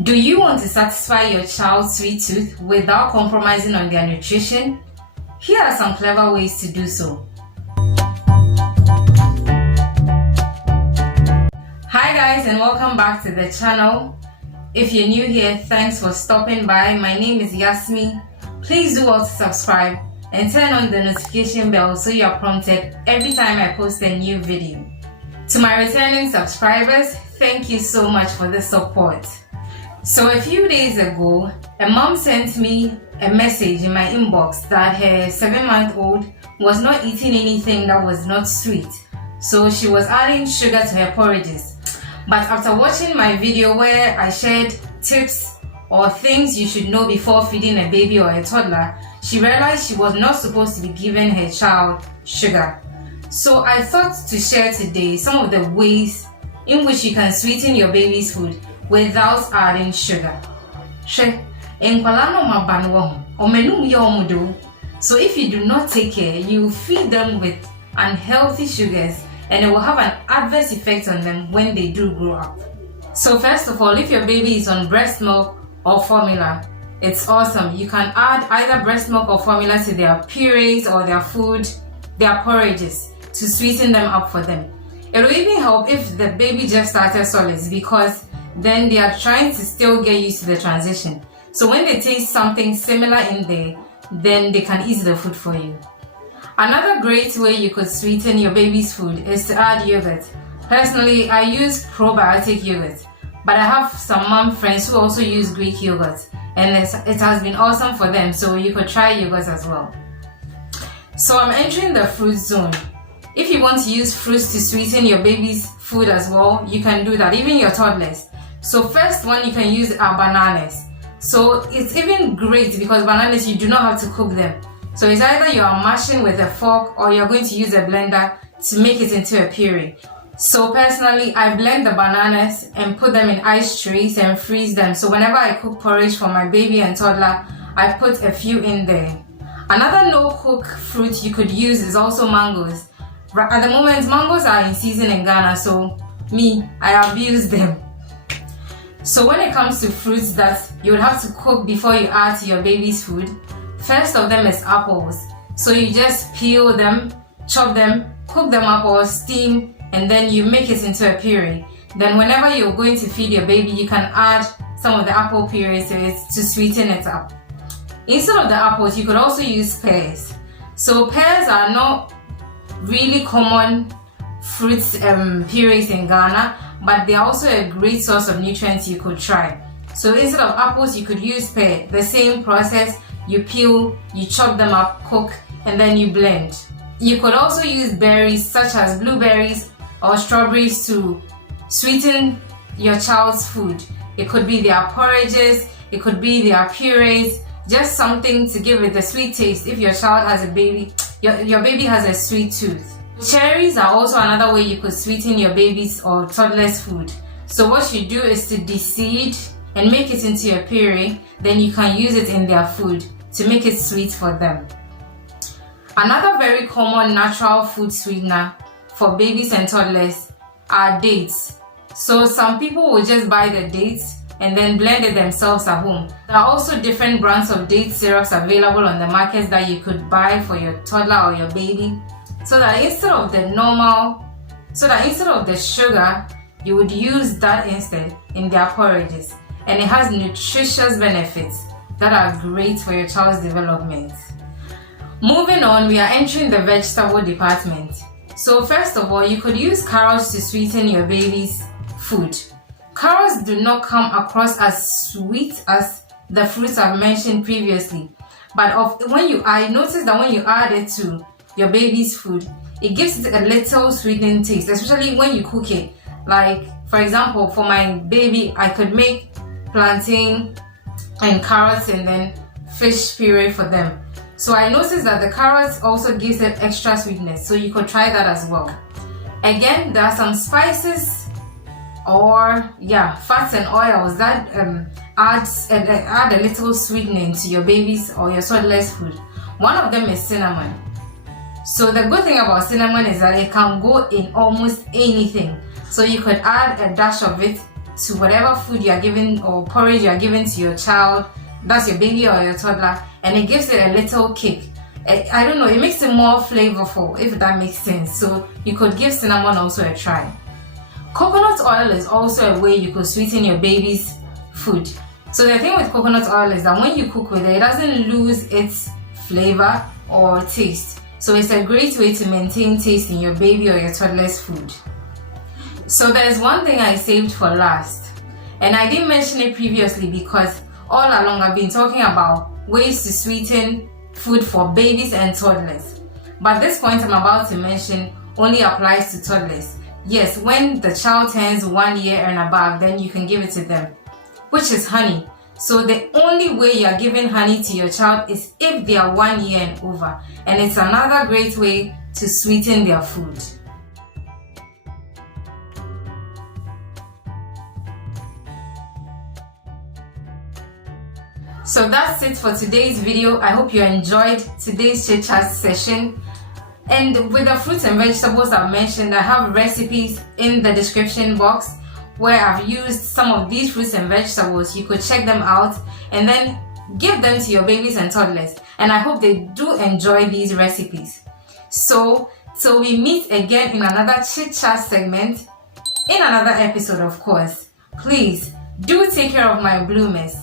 Do you want to satisfy your child's sweet tooth without compromising on their nutrition? Here are some clever ways to do so. Hi guys, and welcome back to the channel. If you're new here, thanks for stopping by. My name is Yasmi. Please do also subscribe and turn on the notification bell so you are prompted every time I post a new video. To my returning subscribers, thank you so much for the support. So a few days ago, a mom sent me a message in my inbox that her 7-month-old was not eating anything that was not sweet. So she was adding sugar to her porridges. But after watching my video where I shared tips or things you should know before feeding a baby or a toddler, she realized she was not supposed to be giving her child sugar. So I thought to share today some of the ways in which you can sweeten your baby's food without adding sugar. So if you do not take care, you feed them with unhealthy sugars and it will have an adverse effect on them when they do grow up. So first of all, if your baby is on breast milk or formula, it's awesome. You can add either breast milk or formula to their purees or their food, their porridges, to sweeten them up for them. It will even help if the baby just started solids, because then they are trying to still get used to the transition. So when they taste something similar in there, then they can eat the food for you. Another great way you could sweeten your baby's food is to add yogurt. Personally, I use probiotic yogurt, but I have some mom friends who also use Greek yogurt, and it has been awesome for them, so you could try yogurt as well. So I'm entering the fruit zone. If you want to use fruits to sweeten your baby's food as well, you can do that, even your toddlers. So first one you can use are bananas. So it's even great because bananas, you do not have to cook them. So it's either you are mashing with a fork or you're going to use a blender to make it into a puree. So personally, I blend the bananas and put them in ice trays and freeze them. So whenever I cook porridge for my baby and toddler, I put a few in there. Another no-cook fruit you could use is also mangoes. At the moment, mangoes are in season in Ghana, so I abuse them. So when it comes to fruits that you would have to cook before you add to your baby's food, first of them is apples. So you just peel them, chop them, cook them up or steam, and then you make it into a puree. Then whenever you're going to feed your baby, you can add some of the apple puree to it to sweeten it up. Instead of the apples, you could also use pears. So pears are not really common fruits purees in Ghana, but they are also a great source of nutrients you could try. So instead of apples, you could use pear. The same process, you peel, you chop them up, cook, and then you blend. You could also use berries such as blueberries or strawberries to sweeten your child's food. It could be their porridges, it could be their purees, just something to give it a sweet taste if your child has a baby, your baby has a sweet tooth. Cherries are also another way you could sweeten your baby's or toddler's food. So what you do is to de-seed and make it into a puree, then you can use it in their food to make it sweet for them. Another very common natural food sweetener for babies and toddlers are dates. So some people will just buy the dates and then blend it themselves at home. There are also different brands of date syrups available on the markets that you could buy for your toddler or your baby. So that instead of the sugar, you would use that instead in their porridges. And it has nutritious benefits that are great for your child's development. Moving on, we are entering the vegetable department. So first of all, you could use carrots to sweeten your baby's food. Carrots do not come across as sweet as the fruits I've mentioned previously. But I noticed that when you add it to your baby's food, it gives it a little sweetening taste, especially when you cook it. Like, for example, for my baby, I could make plantain and carrots and then fish puree for them. So I noticed that the carrots also gives it extra sweetness, so you could try that as well. Again, there are some spices or fats and oils that add a little sweetening to your baby's or your toddler's food. One of them is cinnamon. So the good thing about cinnamon is that it can go in almost anything. So you could add a dash of it to whatever food you are giving or porridge you are giving to your child, that's your baby or your toddler, and it gives it a little kick. I don't know, it makes it more flavorful, if that makes sense. So you could give cinnamon also a try. Coconut oil is also a way you could sweeten your baby's food. So the thing with coconut oil is that when you cook with it, it doesn't lose its flavor or taste. So it's a great way to maintain taste in your baby or your toddler's food. So there's one thing I saved for last, and I didn't mention it previously because all along I've been talking about ways to sweeten food for babies and toddlers. But this point I'm about to mention only applies to toddlers. Yes, when the child turns 1 year and above, then you can give it to them, which is honey. So the only way you are giving honey to your child is if they are 1 year and over, and it's another great way to sweeten their food. So that's it for today's video. I hope you enjoyed today's chit chat session. And with the fruits and vegetables I've mentioned, I have recipes in the description box where I've used some of these fruits and vegetables. You could check them out and then give them to your babies and toddlers. And I hope they do enjoy these recipes. So till we meet again in another chit chat segment, in another episode of course, please do take care of my bloomers.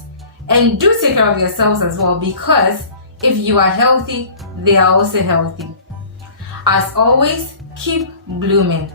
And do take care of yourselves as well, because if you are healthy, they are also healthy. As always, keep blooming.